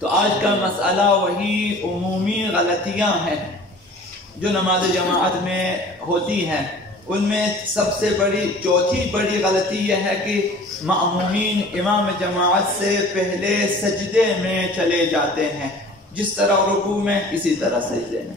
تو آج کا مسئلہ وہی عمومی غلطیاں ہیں جو نماز جماعت میں ہوتی ہیں۔ ان میں سب سے چوتھی بڑی غلطی یہ ہے کہ مأمومین امام جماعت سے پہلے سجدے میں چلے جاتے ہیں، جس طرح رکوع میں اسی طرح سجدے میں۔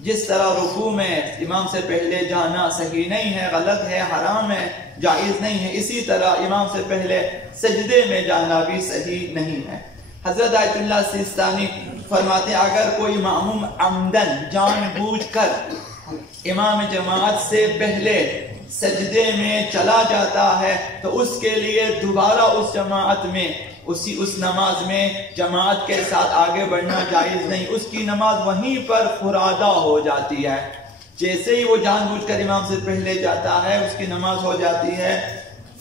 جس طرح رکوع میں امام سے پہلے جانا صحیح نہیں ہے، غلط ہے، حرام ہے، جائز نہیں ہے، اسی طرح امام سے پہلے سجدے میں جانا بھی صحیح نہیں ہے۔ حضرت آیت اللہ سیستانی فرماتے ہیں اگر کوئی مأموم عمدن جان بوجھ کر امام جماعت سے پہلے سجدے میں چلا جاتا ہے تو اس کے لیے دوبارہ اس جماعت میں اس نماز میں جماعت کے ساتھ آگے بڑھنا جائز نہیں، اس کی نماز وہیں پر فرادہ ہو جاتی ہے۔ جیسے ہی وہ جان بوجھ کر امام سے پہلے جاتا ہے اس کی نماز ہو جاتی ہے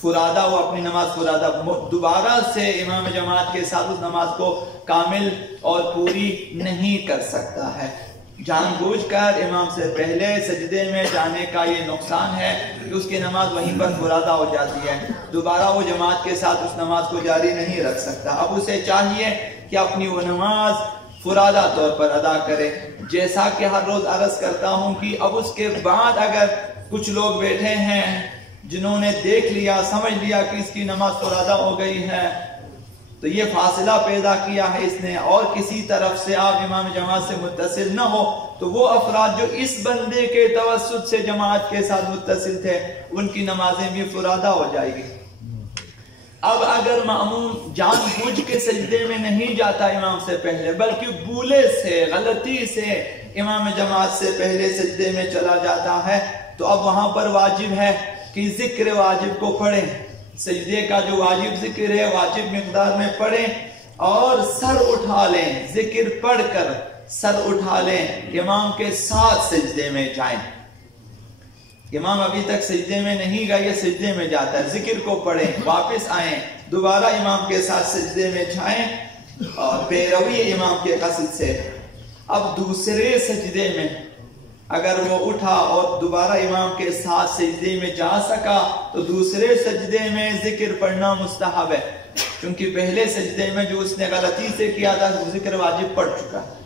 فرادہ، وہ اپنی نماز فرادہ دوبارہ سے امام جماعت کے ساتھ اس نماز کو کامل اور پوری نہیں کر سکتا ہے۔ جان بوجھ کر امام سے پہلے سجدے میں جانے کا یہ نقصان ہے کہ اس کی نماز وہیں پر فرادہ ہو جاتی ہے، دوبارہ وہ جماعت کے ساتھ اس نماز کو جاری نہیں رکھ سکتا۔ اب اسے چاہیے کہ اپنی وہ نماز فرادہ طور پر ادا کرے، جیسا کہ ہر روز عرض کرتا ہوں کہ اب اس کے بعد اگر کچھ لوگ بیٹھے ہیں جنہوں نے دیکھ لیا، سمجھ لیا کہ اس کی نماز فرادہ ہو گئی ہے، تو یہ فاصلہ پیدا کیا ہے اس نے، اور کسی طرف سے آپ امام جماعت سے متصل نہ ہو، تو وہ افراد جو اس بندے کے توسط سے جماعت کے ساتھ متصل تھے ان کی نمازیں بھی فرادہ ہو جائے گی۔ اب اگر مأموم جان بوجھ کے سجدے میں نہیں جاتا امام سے پہلے، بلکہ بھولے سے، غلطی سے امام جماعت سے پہلے سجدے میں چلا جاتا ہے، تو اب وہاں پر واجب ہے کہ ذکر واجب کو پڑھیں، سجدے کا جو واجب ذکر ہے واجب مقدار میں پڑھیں اور سر اٹھا لیں، ذکر پڑھ کر سر اٹھا لیں، امام کے ساتھ سجدے میں جائیں۔ امام ابھی تک سجدے میں نہیں گئے، یہ سجدے میں جاتا ہے، ذکر کو پڑھیں، واپس آئیں، دوبارہ امام کے ساتھ سجدے میں جائیں اور پیروی امام کے قصد سے۔ اب دوسرے سجدے میں اگر وہ اٹھا اور دوبارہ امام کے ساتھ سجدے میں جا سکا تو دوسرے سجدے میں ذکر پڑھنا مستحب ہے، کیونکہ پہلے سجدے میں جو اس نے غلطی سے کیا تھا وہ ذکر واجب پڑھ چکا ہے۔